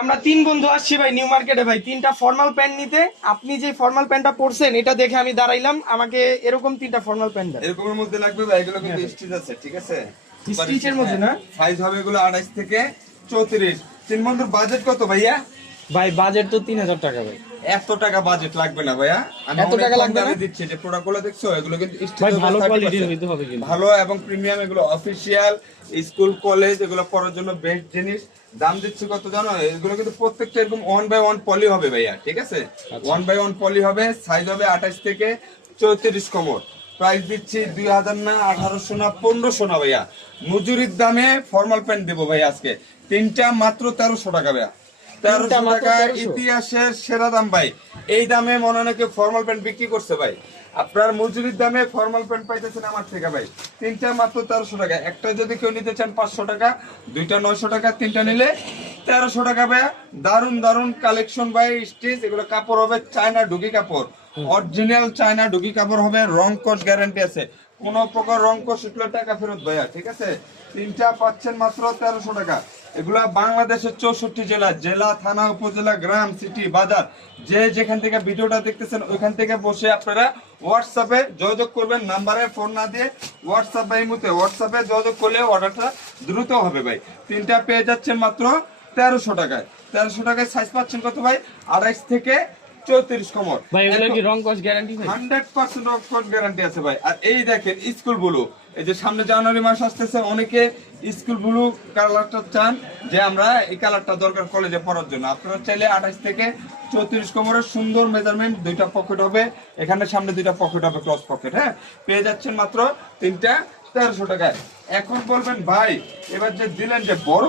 আমরা তিন বন্ধু আসছি ভাই নিউ মার্কেটে ভাই তিনটা ফর্মাল প্যান্ট নিতে। আপনি যে ফর্মাল প্যান্টটা পরছেন এটা দেখে আমি দাঁড়াইলাম, আমাকে এরকম তিনটা ফর্মাল প্যান্ট দেন। এরকমের মধ্যে লাগবে ভাই, এগুলো কিন্তু স্টিচ আছে, ঠিক আছে? স্টিচের মধ্যে না? সাইজ হবে এগুলো 28 থেকে 34। তিন বন্ধুর বাজেট কত ভাইয়া? ভাই বাজেট তো 3000 টাকা ভাই। এত টাকা বাজেট লাগবে না ভাইয়া, আমি এত টাকা লাগবে না? দিচ্ছি। যে প্রোডাক্টগুলো দেখছো এগুলো কিন্তু ভাই স্টিচ ভালো কোয়ালিটির হইতে হবে কিন্তু। ভালো এবং প্রিমিয়াম, এগুলো অফিশিয়াল স্কুল কলেজ এগুলো পড়ার জন্য বেস্ট জিনিস। দাম দিচ্ছি কত জানো? এগুলো কিন্তু প্রত্যেকটা এরকম 1/1 পলি হবে ভাইয়া, ঠিক আছে? 1/1 পলি হবে, সাইজ হবে 28 থেকে 34 কমর। প্রাইস দিচ্ছি 2000 না, 1800 না, 1500 না ভাইয়া। মজুরির দামে ফর্মাল প্যান্ট দেবো ভাই আজকে। তিনটা মাত্র 1300 টাকা ভাইয়া। 1300 মাত্র টাকা 1300? ইতিহাসের সেরা দাম ভাই। এই দামে মনে হয় কেউ ফর্মাল প্যান্ট বিক্রি করছে ভাই। আপনার মজুরির দামে ফর্মাল প্যান্ট পাইতেছেন আমার থেকে ভাই। তিনটা মাত্র 1300 টাকা। একটা যদি কেউ নিতে চান 500 টাকা, দুইটা 900 টাকা, তিনটা নিলে 1300 টাকা ভাই। দারুন দারুন কালেকশন ভাই। স্টিচ এগুলো কাপড় হবে চায়না ডুগি কাপড়, অরিজিনাল চায়না ডুগি কাপড় হবে। রং কস গ্যারান্টি আছে, কোনো প্রকার রং কস উঠলে টাকা ফেরত ভাইয়া, ঠিক আছে? তিনটা পাচ্ছেন মাত্র 1300 টাকা। এগুলা বাংলাদেশের 64 জেলা, জেলা থানা উপজেলা গ্রাম সিটি বাজার, যে যেখান থেকে ভিডিওটা দেখতেছেন ওইখান থেকে বসে আপনারা হোয়াটসঅ্যাপে যোগাযোগ করবেন। নাম্বারে ফোন না দিয়ে হোয়াটসঅ্যাপ এই মুহূর্তে হোয়াটসঅ্যাপে যোগাযোগ করলে অর্ডারটা দ্রুত হবে ভাই। তিনটা পেয়ে যাচ্ছেন মাত্র 1300 টাকায়। 1300 টাকায় সাইজ পাচ্ছেন কত ভাই? 28 থেকে 34 কমর। ভাই এগুলো কি রং কস গ্যারান্টি ভাই? 100% অফ কোর্স গ্যারান্টি আছে ভাই। আর এই দেখেন স্কুল ব্লু, এই যে সামনে জানুয়ারি মাস আসতেছে, অনেকে স্কুল ব্লু কালারটা চান যে আমরা এই কালারটা দরকার কলেজে পড়ার জন্য। আপনারা চাইলে 28 থেকে 34 কোমরের সুন্দর মেজারমেন্ট, দুইটা পকেট হবে, এখানে সামনে দুইটা পকেট হবে, ক্রস পকেট। হ্যাঁ, পেয়ে যাচ্ছেন মাত্র তিনটা 1300 টাকায়। এখন বলবেন ভাই এবার যে দিলেন যে বড়